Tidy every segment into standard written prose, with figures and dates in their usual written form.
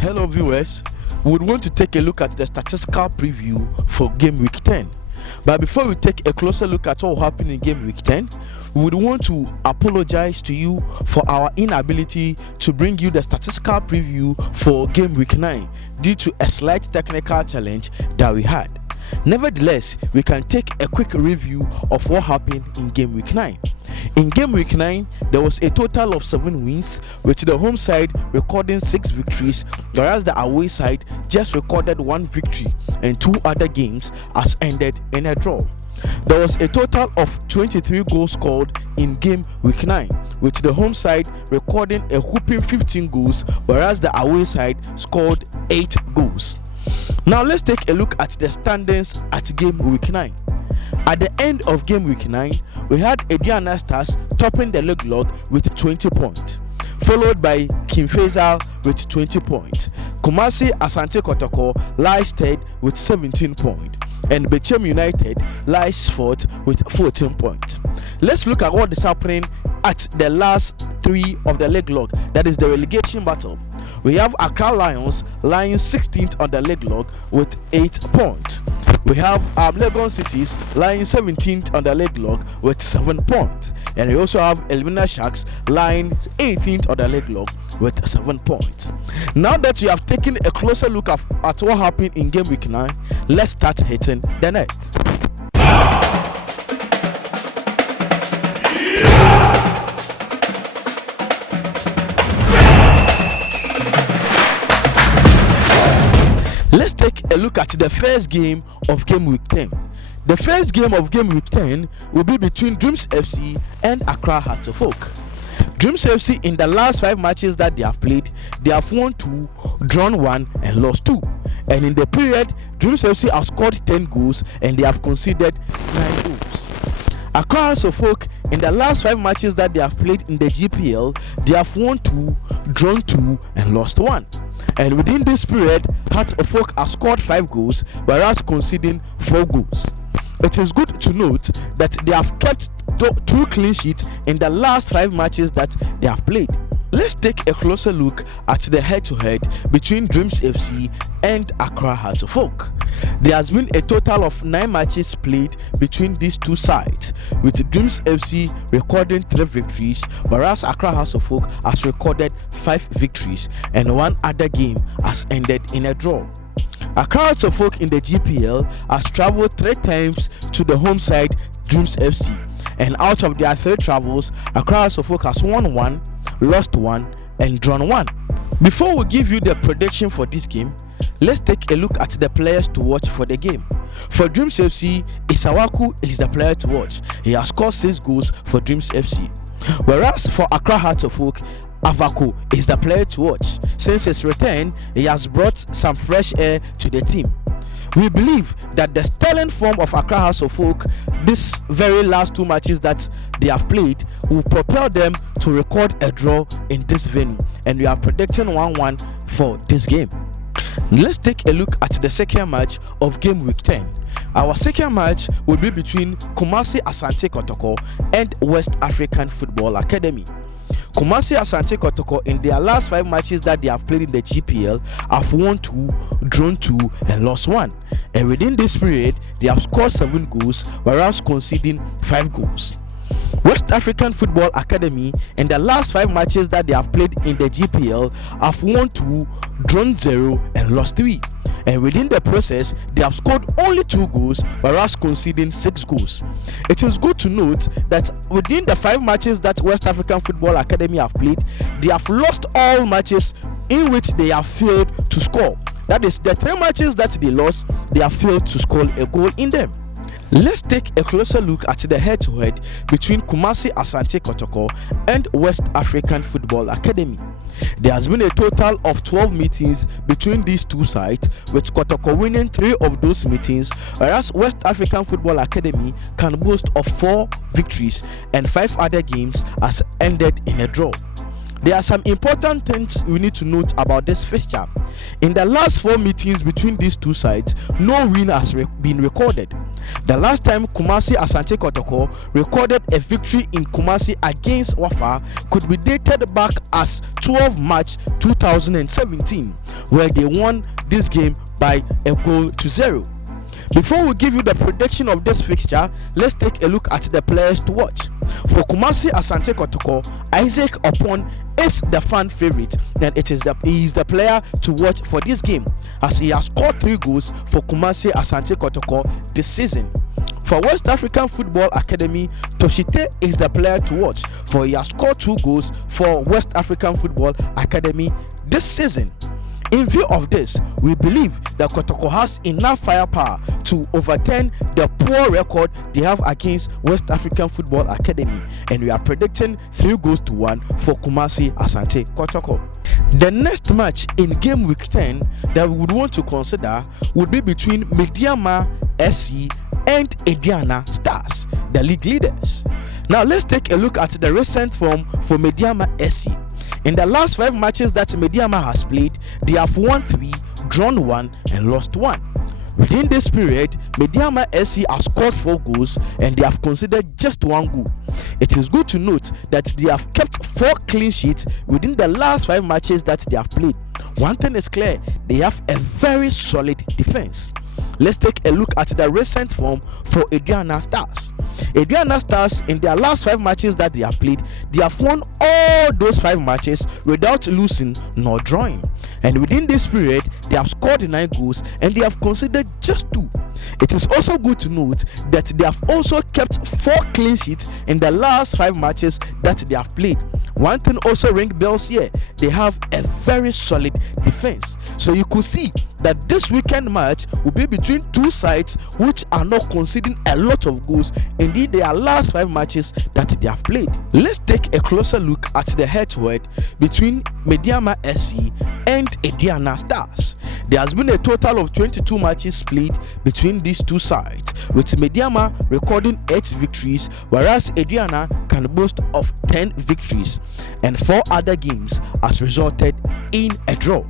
Hello viewers, we would want to take a look at the statistical preview for game week 10. But before we take a closer look at what happened in game week 10, we would want to apologize to you for our inability to bring you the statistical preview for game week 9 due to a slight technical challenge that we had. Nevertheless, we can take a quick review of what happened in game week 9. In game week 9, there was a total of 7 wins, with the home side recording 6 victories, whereas the away side just recorded 1 victory and 2 other games as ended in a draw. There was a total of 23 goals scored in game week 9, with the home side recording a whopping 15 goals, whereas the away side scored 8 goals. Now let's take a look at the standings at game week 9. At the end of game week 9, we had Aduana Stars topping the league log with 20 points, followed by King Faisal with 20 points. Kumasi Asante Kotoko lies third with 17 points, and Bechem United lies fourth with 14 points. Let's look at what is happening at the last 3 of the league log, that is the relegation battle. We have Accra Lions lying 16th on the league log with 8 points. We have Legon Cities lying 17th on the league log with 7 points. And we also have Elmina Sharks lying 18th on the league log with 7 points. Now that you have taken a closer look at what happened in game week 9, let's start hitting the net. Let's take a look at the first game of game week 10. The first game of game week 10 will be between Dreams FC and Accra Hearts of Oak. Dreams FC, in the last 5 matches that they have played, they have won 2, drawn 1 and lost 2. And in the period, Dreams FC have scored 10 goals and they have conceded 9 goals. Accra Hearts of Oak, in the last 5 matches that they have played in the GPL, they have won 2, drawn 2 and lost 1. And within this period, Hearts of Oak have scored 5 goals, whereas conceding 4 goals. It is good to note that they have kept 2 clean sheets in the last 5 matches that they have played. Let's take a closer look at the head-to-head between Dreams FC and Accra Hearts of Oak. There has been a total of 9 matches played between these two sides, with Dreams FC recording 3 victories, whereas Accra Hearts of Oak has recorded 5 victories and 1 other game has ended in a draw. Accra Hearts of Oak in the GPL has travelled 3 times to the home side Dreams FC, and out of their 3 travels, Accra Hearts of Oak has won 1, lost 1 and drawn 1. Before we give you the prediction for this game, let's take a look at the players to watch for the game. For Dreams FC, Isawaku is the player to watch. He has scored 6 goals for Dreams FC. Whereas for Accra Hearts of Oak, Avako is the player to watch. Since his return, he has brought some fresh air to the team. We believe that the sterling form of Accra Hearts of Oak, this very last 2 matches that they have played, will propel them to record a draw in this venue, and we are predicting 1-1 for this game. Let's take a look at the second match of game week 10. Our second match will be between Kumasi Asante Kotoko and West African Football Academy. Kumasi Asante Kotoko, in their last 5 matches that they have played in the GPL, have won 2, drawn 2 and lost 1. And within this period, they have scored 7 goals, whereas conceding 5 goals. West African Football Academy, in the last 5 matches that they have played in the GPL, have won 2, drawn 0 and lost 3. And within the process, they have scored only 2 goals, whereas conceding 6 goals. It is good to note that within the 5 matches that West African Football Academy have played, they have lost all matches in which they have failed to score. That is, the 3 matches that they lost, they have failed to score a goal in them. Let's take a closer look at the head-to-head between Kumasi Asante Kotoko and West African Football Academy. There has been a total of 12 meetings between these two sides, with Kotoko winning 3 of those meetings, whereas West African Football Academy can boast of 4 victories and 5 other games has ended in a draw. There are some important things we need to note about this fixture. In the last 4 meetings between these two sides, no win has been recorded. The last time Kumasi Asante Kotoko recorded a victory in Kumasi against Wafa could be dated back as 12 March 2017, where they won this game by a goal to 0. Before we give you the prediction of this fixture, let's take a look at the players to watch. For Kumasi Asante Kotoko, Isaac Opon is the fan favorite, and he is the player to watch for this game, as he has scored 3 goals for Kumasi Asante Kotoko this season. For West African Football Academy, Toshite is the player to watch, for he has scored 2 goals for West African Football Academy this season. In view of this, we believe that Kotoko has enough firepower to overturn the poor record they have against West African Football Academy, and we are predicting 3 goals to 1 for Kumasi Asante Kotoko. The next match in game week 10 that we would want to consider would be between Mediama SC and Ediana Stars, the league leaders. Now let's take a look at the recent form for Mediama SC. In the last 5 matches that Mediama has played, they have won 3, drawn 1, and lost 1. Within this period, Mediama SC has scored 4 goals and they have conceded just 1 goal. It is good to note that they have kept 4 clean sheets within the last 5 matches that they have played. One thing is clear, they have a very solid defense. Let's take a look at the recent form for Ediana Stars. Ediana Stars, in their last 5 matches that they have played, they have won all those 5 matches without losing nor drawing. And within this period, they have scored 9 goals and they have conceded just 2. It is also good to note that they have also kept 4 clean sheets in the last 5 matches that they have played. One thing also ring bells here, they have a very solid defense. So you could see that this weekend match will be between 2 sides which are not conceding a lot of goals in their last 5 matches that they have played. Let's take a closer look at the head-to-head between Mediama SC and Ediana Stars. There has been a total of 22 matches played between these 2 sides, with Mediama recording 8 victories, whereas Ediana can boast of 10 victories, and 4 other games has resulted in a draw.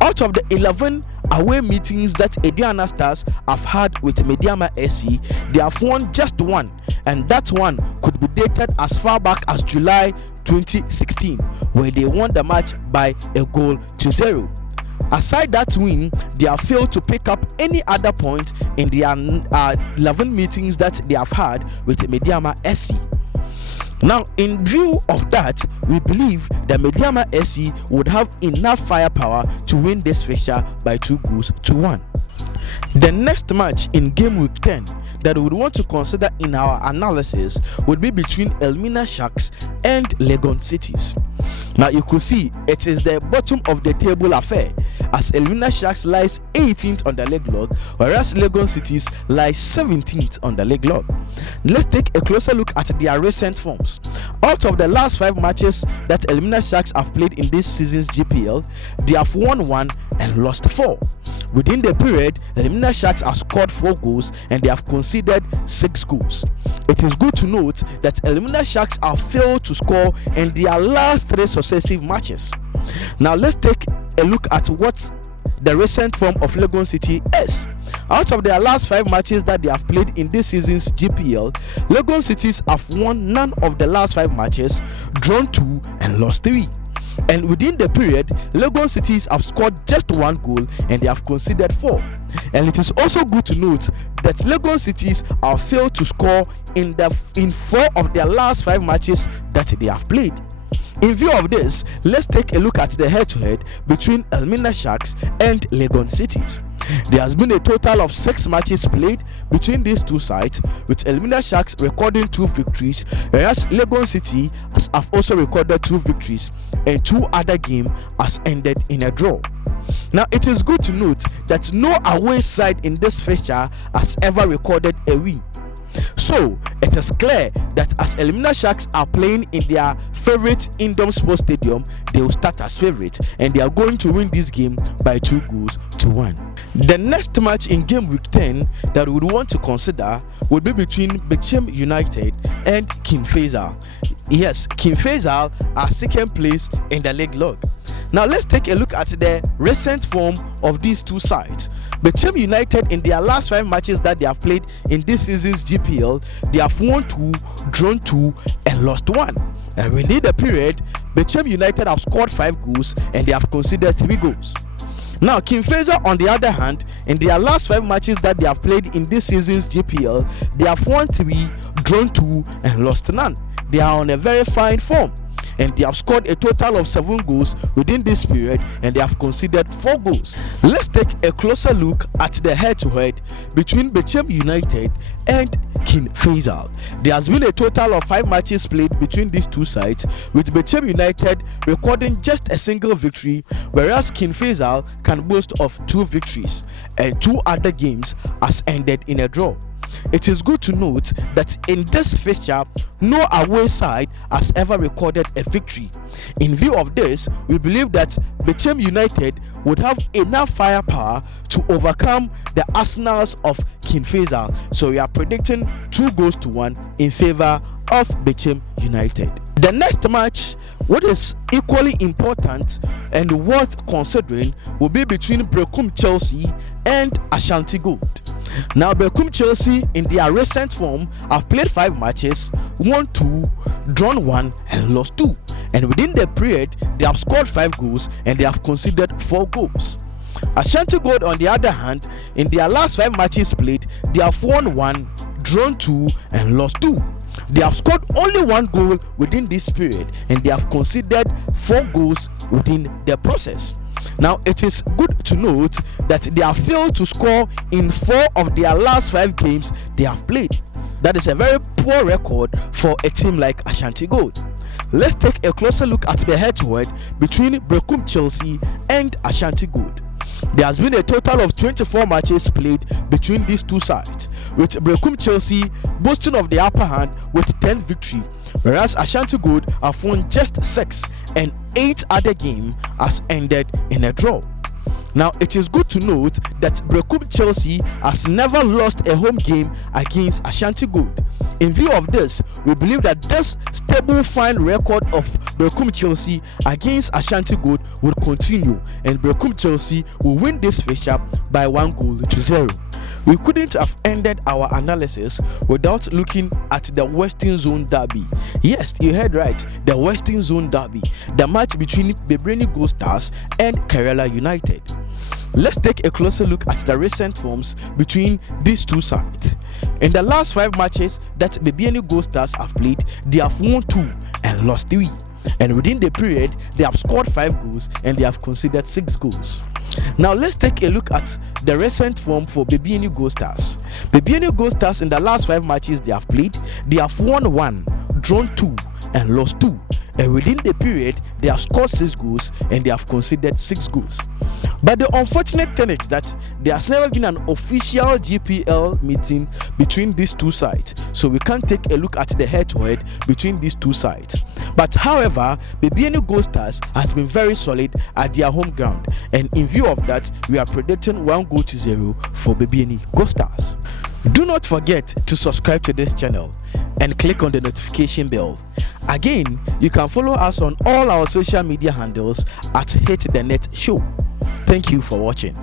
Out of the 11 away meetings that Ediana Stars have had with Mediama SC, they have won just 1, and that one could be dated as far back as July 2016, where they won the match by a goal to 0. Aside that win, they have failed to pick up any other point in their 11 meetings that they have had with Mediama SC. Now, in view of that, we believe that Mediama SC would have enough firepower to win this fixture by 2 goals to 1. The next match in game week 10 that we would want to consider in our analysis would be between Elmina Sharks and Legon Cities. Now you could see it is the bottom of the table affair, as Elmina Sharks lies 18th on the league log, whereas Legon Cities lies 17th on the league log. Let's take a closer look at their recent forms. Out of the last 5 matches that Elmina Sharks have played in this season's GPL, they have won 1 and lost 4. Within the period, the Elmina Sharks have scored 4 goals and they have conceded 6 goals. It is good to note that Elmina Sharks have failed to score in their last 3 successive matches. Now let's take a look at what the recent form of Legon City is. Out of their last 5 matches that they have played in this season's GPL, Legon Cities have won none of the last 5 matches, drawn 2 and lost 3. And within the period, Legon Cities have scored just 1 goal and they have conceded 4. And it is also good to note that Legon Cities have failed to score in 4 of their last 5 matches that they have played. In view of this, let's take a look at the head-to-head between Elmina Sharks and Legon Cities. There has been a total of 6 matches played between these 2 sides, with Elmina Sharks recording 2 victories, whereas Legon City have also recorded 2 victories, and 2 other games has ended in a draw. Now it is good to note that no away side in this fixture has ever recorded a win. So it is clear that as Elmina Sharks are playing in their favorite Indom Sports Stadium, they will start as favorite and they are going to win this game by 2 goals to 1. The next match in game week 10 that we would want to consider would be between Bechem United and King Faisal. Yes, King Faisal are 2nd place in the league log. Now let's take a look at the recent form of these two sides. Bechem United, in their last 5 matches that they have played in this season's GPL, they have won 2, drawn 2, and lost 1. And within the period, Bechem United have scored 5 goals and they have conceded 3 goals. Now, King Faisal, on the other hand, in their last 5 matches that they have played in this season's GPL, they have won 3, drawn 2, and lost none. They are on a very fine form, and they have scored a total of 7 goals within this period, and they have conceded 4 goals. Let's take a closer look at the head-to-head between Bechem United and King Faisal. There has been a total of 5 matches played between these two sides, with Bechem United recording just a single victory, whereas King Faisal can boast of 2 victories, and 2 other games has ended in a draw. It is good to note that in this fixture, no away side has ever recorded a victory. In view of this, we believe that Bechem United would have enough firepower to overcome the arsenals of King Faisal. So we are predicting 2 goals to 1 in favor of Bechem United. The next match, what is equally important and worth considering, will be between Berekum Chelsea and Ashanti Gold. Now, Berekum Chelsea, in their recent form, have played 5 matches, won 2, drawn 1, and lost 2. And within the period, they have scored 5 goals and they have conceded 4 goals. Ashanti Gold, on the other hand, in their last 5 matches played, they have won 1, drawn 2, and lost 2. They have scored only 1 goal within this period, and they have conceded 4 goals within the process. Now, it is good to note that they have failed to score in 4 of their last 5 games they have played. That is a very poor record for a team like Ashanti Gold. Let's take a closer look at the head-to-head between Berekum Chelsea and Ashanti Gold. There has been a total of 24 matches played between these two sides, with Berekum Chelsea boasting of the upper hand with 10 victories, whereas Ashanti Gold have won just 6, and 8 other games has ended in a draw. Now, it is good to note that Berekum Chelsea has never lost a home game against Ashanti Gold. In view of this, we believe that this stable fine record of Berekum Chelsea against Ashanti Gold will continue, and Berekum Chelsea will win this fixture by 1 goal to 0. We couldn't have ended our analysis without looking at the Western Zone Derby. Yes, you heard right, the Western Zone Derby, the match between Bebrani Gold Stars and Kerala United. Let's take a closer look at the recent forms between these two sides. In the last 5 matches that the Bebrani Gold Stars have played, they have won 2 and lost 3. And within the period, they have scored 5 goals and they have conceded 6 goals. Now let's take a look at the recent form for Bebrani Gold Stars. Bebrani Gold Stars, in the last 5 matches they have played, they have won 1, drawn 2, and lost 2. And within the period, they have scored 6 goals and they have conceded 6 goals. But the unfortunate thing is that there has never been an official GPL meeting between these two sides, so we can't take a look at the head-to-head between these two sides. But however, Bebrani Gold Stars has been very solid at their home ground, and in view of that, we are predicting 1 goal to 0 for Bebrani Gold Stars. Do not forget to subscribe to this channel and click on the notification bell. Again, you can follow us on all our social media handles at Hit the Net Show. Thank you for watching.